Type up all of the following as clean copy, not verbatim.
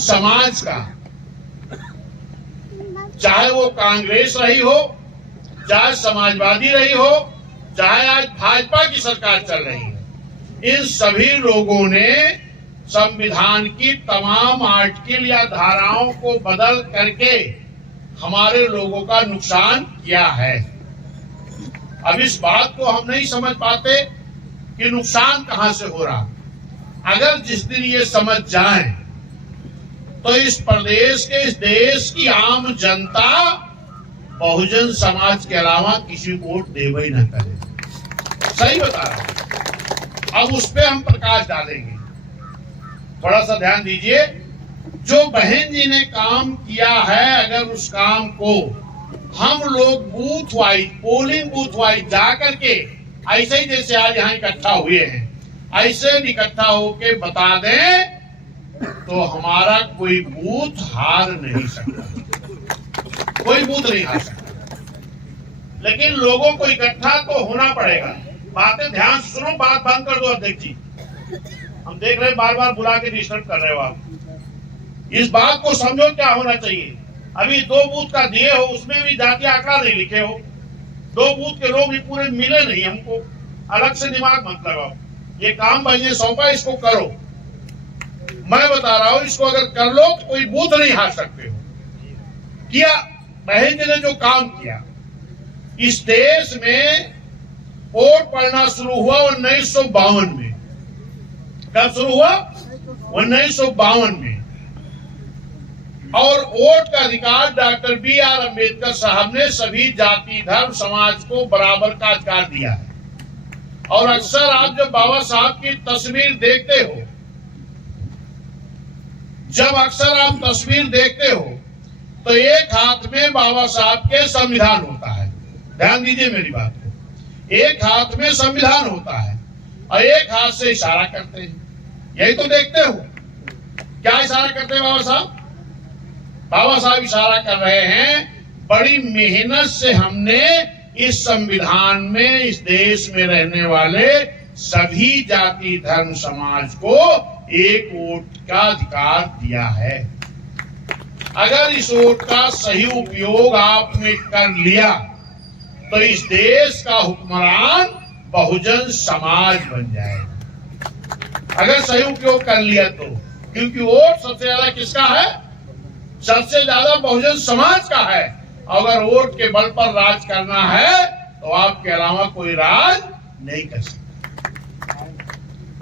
समाज का, चाहे वो कांग्रेस रही हो, चाहे समाजवादी रही हो, चाहे आज भाजपा की सरकार चल रही है, इन सभी लोगों ने संविधान की तमाम आर्टिकल या धाराओं को बदल करके हमारे लोगों का नुकसान किया है। अब इस बात को हम नहीं समझ पाते कि नुकसान कहां से हो रहा। अगर जिस दिन ये समझ जाएं तो इस प्रदेश के, इस देश की आम जनता बहुजन समाज के अलावा किसी को वोट देवे ही न करे। सही बता रहा हूं। अब उस पे हम प्रकाश डालेंगे। बड़ा सा ध्यान दीजिए, जो बहन जी ने काम किया है, अगर उस काम को हम लोग booth wise, polling booth wise जा करके ऐसे ही जैसे आज यहाँ इकट्ठा हुए हैं, ऐसे इकट्ठा होके बता दें तो हमारा कोई बूथ हार नहीं सकता, कोई बूथ नहीं हार सकता। लेकिन लोगों को इकट्ठा तो होना पड़ेगा। बातें ध्यान से सुनो, बात बंद कर दो अध्यक्ष जी। हम देख रहे हैं बार बार बुला के डिस्टर्ब कर रहे हो आप। इस बात को समझो क्या होना चाहिए। अभी 2 बूथ का दिए हो, उसमें भी जाति आंकड़ा नहीं लिखे हो। 2 बूथ के लोग भी पूरे मिले नहीं हमको। अलग से दिमाग मत लगाओ। ये काम भाई सौंपा, इसको करो। मैं बता रहा हूं, इसको अगर कर लो तो कोई बूथ नहीं हार सकते हो। किया बहन जी ने जो काम किया, इस देश में वोट पड़ना शुरू हुआ 1952 में। कब शुरू हुआ? 1952 में। और वोट का अधिकार डॉक्टर B.R. अम्बेडकर साहब ने सभी जाति, धर्म, समाज को बराबर का अधिकार दिया है। और अक्सर आप जब बाबा साहब की तस्वीर देखते हो, जब अक्सर आप तस्वीर देखते हो तो एक हाथ में बाबा साहब के संविधान होता है। ध्यान दीजिए मेरी बात को। एक हाथ में संविधान होता है और एक हाथ से इशारा करते हैं। यही तो देखते हो। क्या इशारा करते हैं बाबा साहब? बाबा साहब इशारा कर रहे हैं, बड़ी मेहनत से हमने इस संविधान में, इस देश में रहने वाले सभी जाति, धर्म, समाज को एक वोट का अधिकार दिया है। अगर इस वोट का सही उपयोग आपने कर लिया तो इस देश का हुक्मरान बहुजन समाज बन जाएगा। अगर सही उपयोग कर लिया तो, क्योंकि वोट सबसे ज्यादा किसका है? सबसे ज्यादा बहुजन समाज का है। अगर वोट के बल पर राज करना है तो आपके अलावा कोई राज नहीं कर सकता।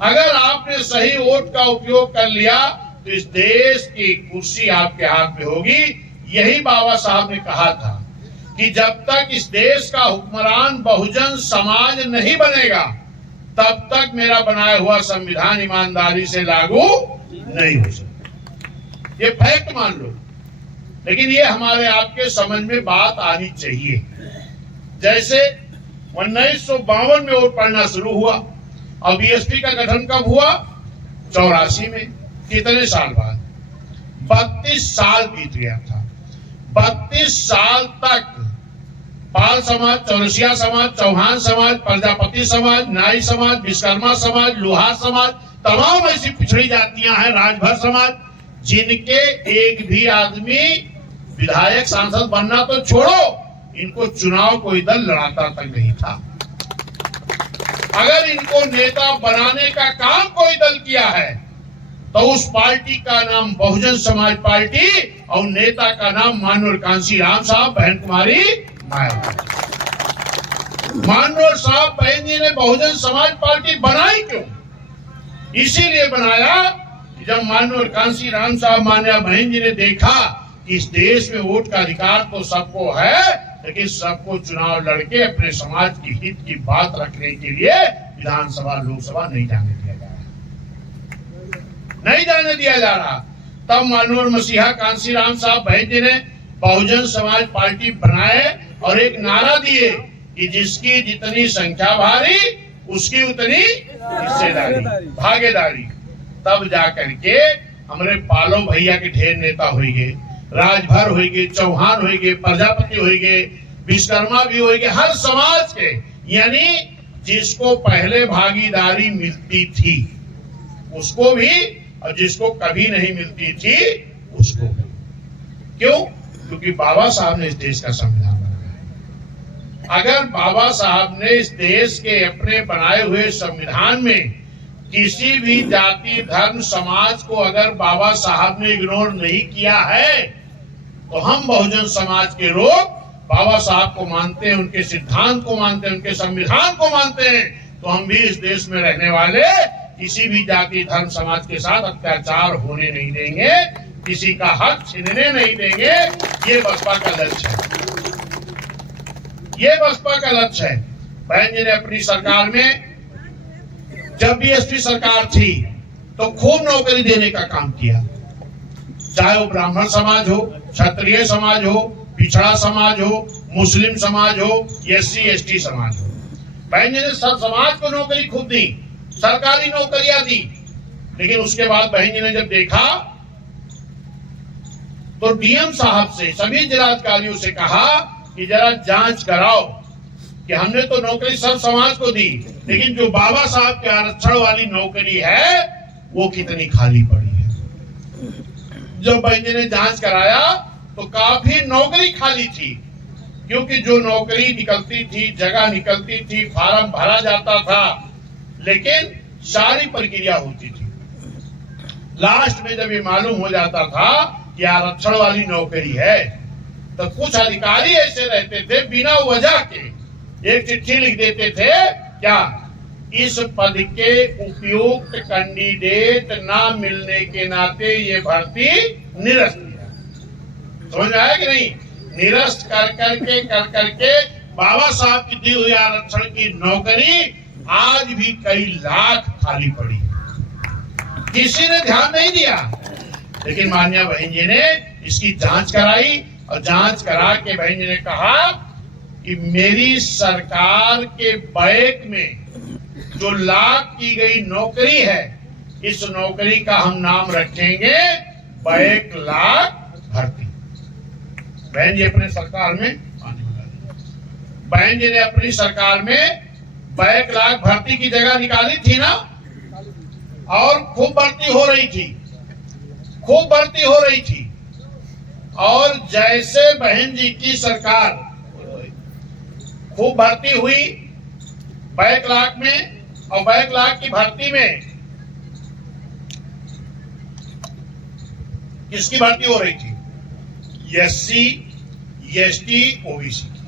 अगर आपने सही वोट का उपयोग कर लिया तो इस देश की कुर्सी आपके हाथ में होगी। यही बाबा साहब ने कहा था कि जब तक इस देश का हुक्मरान बहुजन समाज नहीं बनेगा, तब तक मेरा बनाया हुआ संविधान ईमानदारी से लागू नहीं हो सकता। ये फैक्ट मान लो। लेकिन ये हमारे आपके समझ में बात आनी चाहिए। जैसे 1952 में वोट पड़ना शुरू हुआ और बीएसपी का गठन कब हुआ? 84 में। कितने साल बाद? 32 साल बीत गया था। 32 साल तक पाल समाज, चौरसिया समाज, चौहान समाज, प्रजापति समाज, नाई समाज, विश्वकर्मा समाज, लोहार समाज, तमाम ऐसी पिछड़ी जातियां हैं, राजभर समाज, जिनके एक भी आदमी विधायक, सांसद बनना तो छोड़ो, इनको चुनाव कोई दल लड़ाता तक नहीं था। अगर इनको नेता बनाने का काम कोई दल किया है तो उस पार्टी का नाम बहुजन समाज पार्टी और नेता का नाम मानवर कांसी राम साहब, बहन कुमारी माया। मानवर साहब, बहन जी ने बहुजन समाज पार्टी बनाई क्यों? इसीलिए बनाया जब मानवर कांसी राम साहब, मान्या बहन जी ने देखा कि इस देश में वोट का अधिकार तो सबको है, लेकिन सबको चुनाव लड़के अपने समाज की हित की बात रखने के लिए विधानसभा, लोकसभा नहीं जाने दिया जा रहा, नहीं जाने दिया जा रहा। तब मानवर मसीहा कांसी राम साहब, बहन जी ने बहुजन समाज पार्टी बनाए और एक नारा दिए कि जिसकी जितनी संख्या भारी उसकी उतनी हिस्सेदारी, भागीदारी। तब जाकर के हमारे पालो भैया के ढेर नेता होंगे, राजभर होंगे, चौहान होंगे, प्रजापति होंगे, विश्वकर्मा भी होंगे, हर समाज के, यानी जिसको पहले भागीदारी मिलती थी उसको भी और जिसको कभी नहीं मिलती थी उसको मिली। क्यों? क्योंकि बाबा साहब ने इस देश का संविधान बनाया है। अगर बाबा साहब ने इस देश के अपने बनाए हुए संविधान में किसी भी जाति धर्म समाज को अगर बाबा साहब ने इग्नोर नहीं किया है, तो हम बहुजन समाज के लोग बाबा साहब को मानते हैं, उनके सिद्धांत को मानते हैं, उनके संविधान को मानते हैं, तो हम भी इस देश में रहने वाले किसी भी जाति धर्म समाज के साथ अत्याचार होने नहीं देंगे, किसी का हक छीनने नहीं देंगे। ये बसपा का लक्ष्य है, ये बसपा का लक्ष्य है। बहन जी ने अपनी सरकार में, जब बीएसपी सरकार थी तो खूब नौकरी देने का काम किया, चाहे वो ब्राह्मण समाज हो, क्षत्रिय समाज हो, पिछड़ा समाज हो, मुस्लिम समाज हो, एससी एसटी समाज हो। बहन जी ने सब समाज को नौकरी खूब दी, सरकारी नौकरियां दी। लेकिन उसके बाद बहन जी ने जब देखा तो डीएम साहब से, सभी जिलाधिकारियों से कहा कि जरा जांच कराओ कि हमने तो नौकरी सब समाज को दी, लेकिन जो बाबा साहब के आरक्षण वाली नौकरी है वो कितनी खाली पड़ी है। जब बहन जी ने जांच कराया तो काफी नौकरी खाली थी, क्योंकि जो नौकरी निकलती थी, जगह निकलती थी, फार्म भरा जाता था, लेकिन सारी प्रक्रिया होती थी। लास्ट में जब ये मालूम हो जाता था कि आरक्षण वाली नौकरी है, तो कुछ अधिकारी ऐसे रहते थे बिना वजह के एक चिट्ठी लिख देते थे, क्या इस पद के उपयुक्त कैंडिडेट ना मिलने के नाते ये भर्ती निरस्त। समझ आया कि नहीं? निरस्त कर करके बाबा साहब की दी हुई आरक्षण की नौकरी आज भी कई लाख खाली पड़ी है। किसी ने ध्यान नहीं दिया, लेकिन मान्या बहन जी ने इसकी जांच कराई और जांच करा के बहन जी ने कहा कि मेरी सरकार के बैक में जो लाख की गई नौकरी है, इस नौकरी का हम नाम रखेंगे बैक लाख भर्ती। बहन जी अपने सरकार में, बहन जी ने अपनी सरकार में बैक लाख भर्ती की जगह निकाली थी ना, और खूब भर्ती हो रही थी, खूब भर्ती हो रही थी। और जैसे बहन जी की सरकार खूब भर्ती हुई बैक लाख में, और बैक लाख की भर्ती में किसकी भर्ती हो रही थी? एससी एसटी ओबीसी की।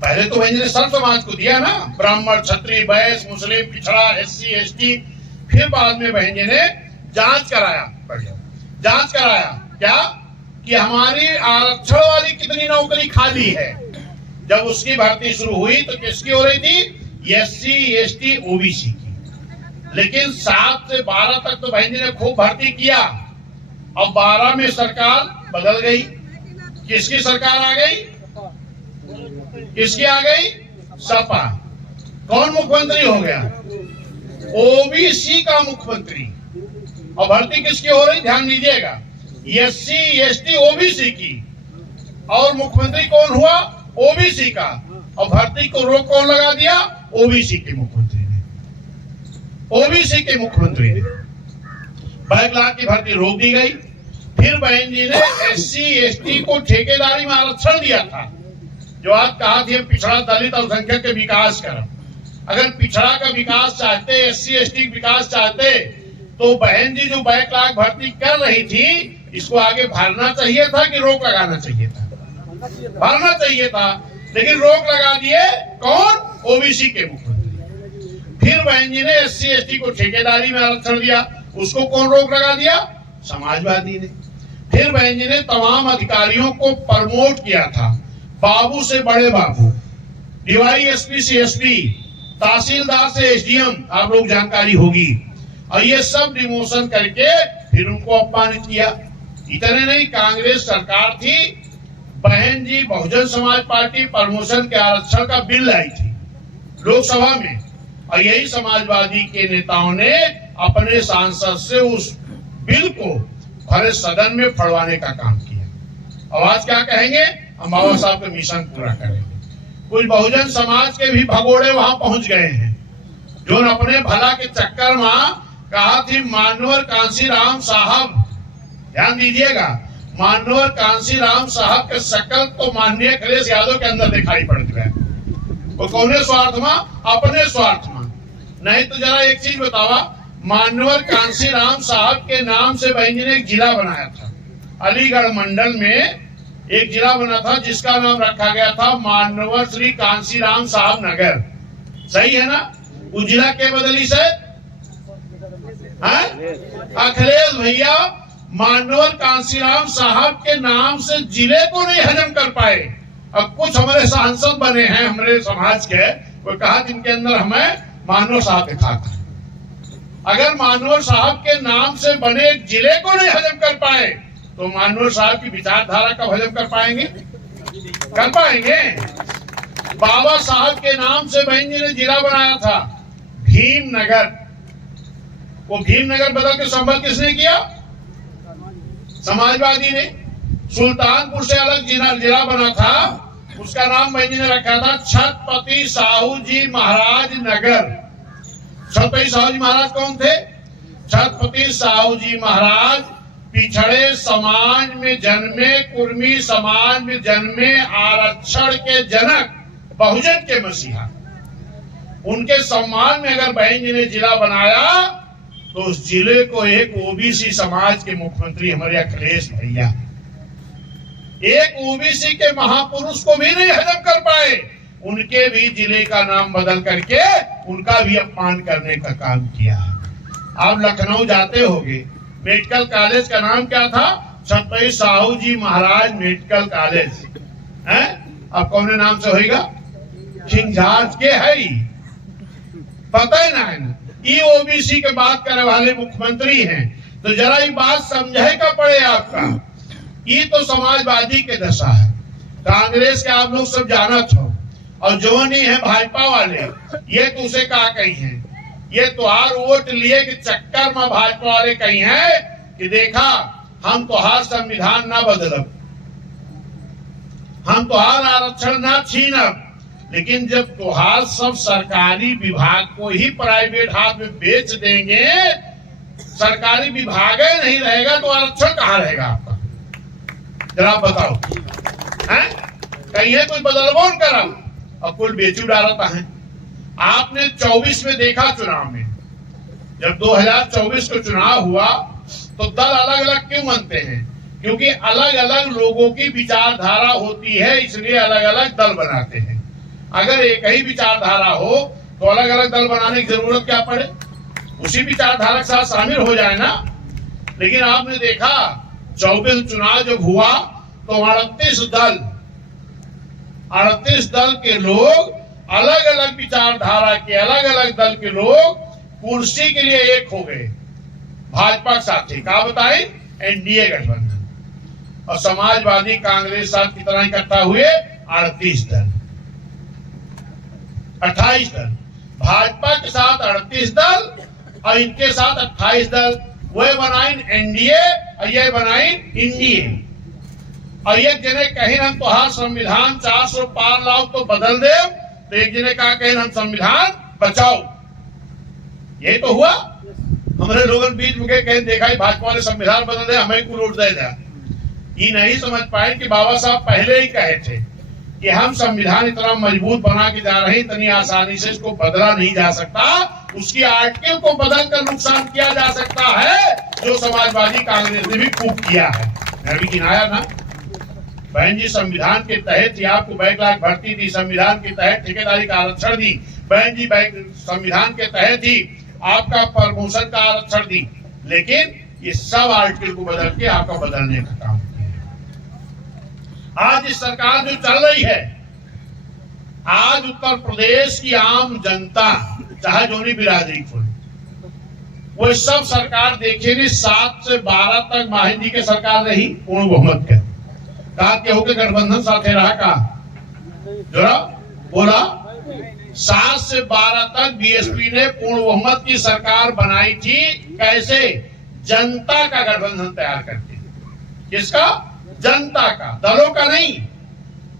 पहले तो बहन जी ने सब समाज को दिया ना, ब्राह्मण क्षत्रिय वैश्य मुस्लिम पिछड़ा एससी एसटी। फिर बाद में बहन जी ने जांच कराया, जांच कराया क्या कि हमारी आरक्षण वाली कितनी नौकरी खाली है। जब उसकी भर्ती शुरू हुई तो किसकी हो रही थी? एससी एसटी ओबीसी की। लेकिन 7 से 12 तक तो बहन जी ने खूब भर्ती किया। अब 12 में सरकार बदल गई। किसकी सरकार आ गई? किसकी आ गई? सपा। कौन मुख्यमंत्री हो गया? ओबीसी का मुख्यमंत्री। और भर्ती किसकी हो रही? ध्यान दीजिएगा, एससी एसटी ओबीसी की। और मुख्यमंत्री कौन हुआ? ओबीसी का। और भर्ती को रोक कौन लगा दिया? ओबीसी के मुख्यमंत्री ने। ओबीसी के मुख्यमंत्री ने बैक लाख की भर्ती रोक दी गई। फिर बहन जी ने एससी एसटी को ठेकेदारी में आरक्षण दिया था। जो आज कहा थी पिछड़ा दलित अल्पसंख्यक के विकास कर, अगर पिछड़ा का विकास चाहते, एससी एसटी विकास चाहते, तो बहन जी जो बैक लाख भर्ती कर रही थी, इसको आगे भरना चाहिए था कि रोक लगाना चाहिए था? भरना चाहिए था, लेकिन रोक लगा दिए कौन? ओबीसी के मुख्यमंत्री। फिर बहन जी ने एससी एसटी को ठेकेदारी में आरक्षण दिया, उसको कौन रोक लगा दिया? समाजवादी ने। फिर बहन जी ने तमाम अधिकारियों को प्रमोट किया था, बाबू से बड़े बाबू, डीवाईएसपी से एसपी, तहसीलदार से एसडीएम, आप लोग जानकारी होगी। और ये सब डिमोशन करके फिर उनको अपमानित किया। इतने नहीं, कांग्रेस सरकार थी, बहन जी बहुजन समाज पार्टी प्रमोशन के आरक्षण का बिल लाई थी लोकसभा में, और यही समाजवादी के नेताओं ने अपने सांसद से उस बिल को भरे सदन में फड़वाने का काम किया। और आज क्या कहेंगे? हम बाबा साहब का मिशन पूरा करेंगे। कुछ बहुजन समाज के भी भगोड़े वहां पहुंच गए हैं, जो अपने भला के चक्कर में कहा थी मानवर कांसीराम साहब, ध्यान दीजिएगा, मानवर कांसीराम साहब के शकल तो माननीय अखिलेश यादव के अंदर दिखाई पड़ती है। वो कौने स्वार्थ में? अपने स्वार्थ में। नहीं तो जरा एक चीज बतावा, मानवर कांसीराम साहब के नाम से बहन जी ने एक जिला बनाया था, अलीगढ़ मंडल में एक जिला बना था जिसका नाम रखा गया था मानवर श्री कांसीराम साहब नगर। सही है ना? उस जिला के बदली से अखिलेश भैया मानवर कांसीराम साहब के नाम से जिले को नहीं हजम कर पाए। अब कुछ हमारे सांसद बने हैं हमारे समाज के, वो कहा जिनके अंदर हमें मानवर साहब दिखा था। अगर मानवर साहब के नाम से बने एक जिले को नहीं हजम कर पाए तो मानवर साहब की विचारधारा कब हजम कर पाएंगे? कर पाएंगे। बाबा साहब के नाम से बहन जी ने जिला बनाया था भीमनगर। वो भीमनगर बदल के संबल किसने किया? समाजवादी ने। सुल्तानपुर से अलग जिला बना था, उसका नाम बहन जी ने रखा था छत्रपति साहू जी महाराज नगर। छत्रपति साहू जी महाराज कौन थे? छत्रपति साहू जी महाराज पिछड़े समाज में जन्मे, कुर्मी समाज में जन्मे, आरक्षण के जनक, बहुजन के मसीहा। उनके सम्मान में अगर बहन जी ने जिला बनाया तो उस जिले को एक ओबीसी समाज के मुख्यमंत्री हमारे अखिलेश भैया, एक ओबीसी के महापुरुष को भी नहीं हजम कर पाए। उनके भी जिले का नाम बदल करके उनका भी अपमान करने का काम किया है। आप लखनऊ जाते होंगे, मेडिकल कॉलेज का नाम क्या था? छत्रपति साहू जी महाराज मेडिकल कॉलेज है। अब कौन नाम से होगा? किंग जॉर्ज के है ही, पता ही ना है ना। ये ओबीसी के बात करने वाले मुख्यमंत्री हैं, तो जरा ये बात समझेगा पड़े आपका। ये तो समाजवादी के दशा है। कांग्रेस के आप लोग सब जानत हो, और जो नहीं है भाजपा वाले, ये तो उसे कहा कही है, ये तुहार वोट लिए के चक्कर में भाजपा वाले कही है कि देखा हम तुहार संविधान ना बदलब, हम तुहार आरक्षण ना छीनब, लेकिन जब तुहार सब सरकारी विभाग को ही प्राइवेट हाथ में बेच देंगे, सरकारी विभाग नहीं रहेगा तो आरक्षण कहाँ रहेगा आपका? जरा बताओ। हैं? कहीं है कोई बदलबो न करम और कुल बेचू डालता है। आपने 24 में देखा, चुनाव में जब 2024 को चुनाव हुआ तो दल अलग अलग क्यों बनते हैं? क्योंकि अलग अलग लोगों की विचारधारा होती है, इसलिए अलग अलग दल बनाते हैं। अगर एक ही विचारधारा हो तो अलग अलग दल बनाने की जरूरत क्या पड़े? उसी विचारधारा के साथ शामिल हो जाए ना। लेकिन आपने देखा 24 चुनाव जब हुआ तो 38 दल के लोग, अलग अलग विचारधारा के अलग अलग दल के लोग कुर्सी के लिए एक हो गए भाजपा के साथ। क्या बताए? एनडीए गठबंधन। और समाजवादी कांग्रेस साथ कितना इकट्ठा हुए? 38 दल, 28 दल। भाजपा के साथ 38 दल और इनके साथ 28 दल, वह बनाए एनडीए और ये बनाए इंडिए। और एक जने कहीं हम तुहार संविधान 400 पार लाओ तो बदल दे, तो एक जने कहा कहीं हम संविधान बचाओ। ये तो हुआ। हमारे लोगों बीच में कहीं देखा ही भाजपा वाले संविधान बदल दे, हमें कुल उठ दे जाए। ये नहीं समझ पाए कि बाबा साहब पहले ही कहे थे कि हम संविधान इतना मजबूत बना के जा रहे हैं, इतनी आसानी से इसको बदला नहीं जा सकता। उसकी आर्टिकल को बदल कर नुकसान किया जा सकता है, जो समाजवादी कांग्रेस ने भी खूब किया है। मैं भी गिनाया ना बहन जी, संविधान के तहत ही आपको बैकलॉग भर्ती दी, संविधान के तहत ठेकेदारी का आरक्षण दी बहन जी, संविधान के तहत ही आपका प्रमोशन का आरक्षण दी। लेकिन ये सब आर्टिकल को बदल के आपका बदलने का काम किया। आज इस सरकार जो चल रही है, आज उत्तर प्रदेश की आम जनता, चाहे जोनी बिरादरी को, वो सब सरकार देखेगी 7 से 12 तक माहिन जी के सरकार रही पूर्ण बहुमत के। कहा केहू के गठबंधन साथे रहा का जरा बोला 7 से 12 तक बीएसपी ने पूर्ण बहुमत की सरकार बनाई थी। कैसे? जनता का गठबंधन तैयार करके। किसका? जनता का, दलों का नहीं।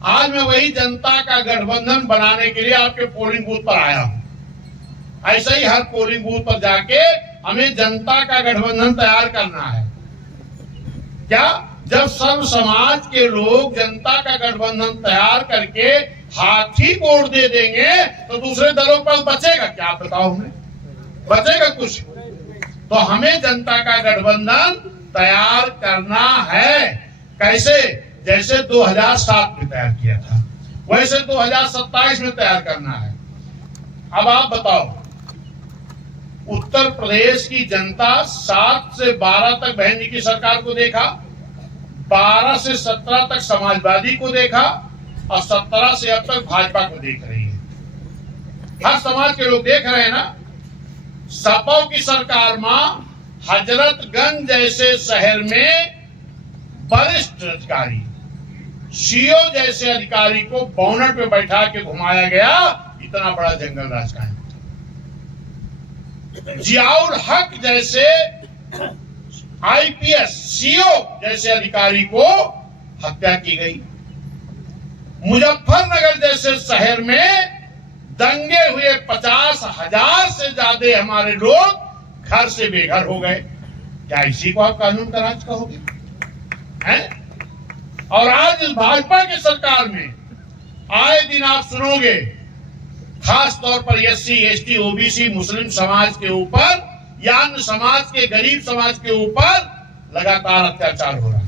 आज मैं वही जनता का गठबंधन बनाने के लिए आपके पोलिंग बूथ पर आया हूं। ऐसे ही हर पोलिंग बूथ पर जाके हमें जनता का गठबंधन तैयार करना है। क्या जब सब समाज के लोग जनता का गठबंधन तैयार करके हाथी को वोट दे देंगे तो दूसरे दलों पर बचेगा क्या? बताओ, हमें बचेगा कुछ? तो हमें जनता का गठबंधन तैयार करना है। कैसे? जैसे 2007 में तैयार किया था वैसे 2027 में तैयार करना है। अब आप बताओ, उत्तर प्रदेश की जनता 7 से 12 तक बहन जी की सरकार को देखा, 12 से 17 तक समाजवादी को देखा और 17 से अब तक भाजपा को देख रही है। हर समाज के लोग देख रहे हैं ना। सपा की सरकार में हजरतगंज जैसे शहर में वरिष्ठ अधिकारी, सीओ जैसे अधिकारी को बोनट पे बैठा के घुमाया गया। इतना बड़ा जंगल राज का है। जियाउल हक जैसे आईपीएस सीओ जैसे अधिकारी को हत्या की गई। मुजफ्फरनगर जैसे शहर में दंगे हुए 50,000 से ज्यादा हमारे लोग घर से बेघर हो गए। क्या इसी को आप कानून का राज कहोगे? हैं? और आज इस भाजपा की सरकार में आए दिन आप सुनोगे, खास तौर पर एससी, एसटी, ओबीसी, मुस्लिम समाज के ऊपर या अन्य समाज के, गरीब समाज के ऊपर लगातार अत्याचार हो रहा है।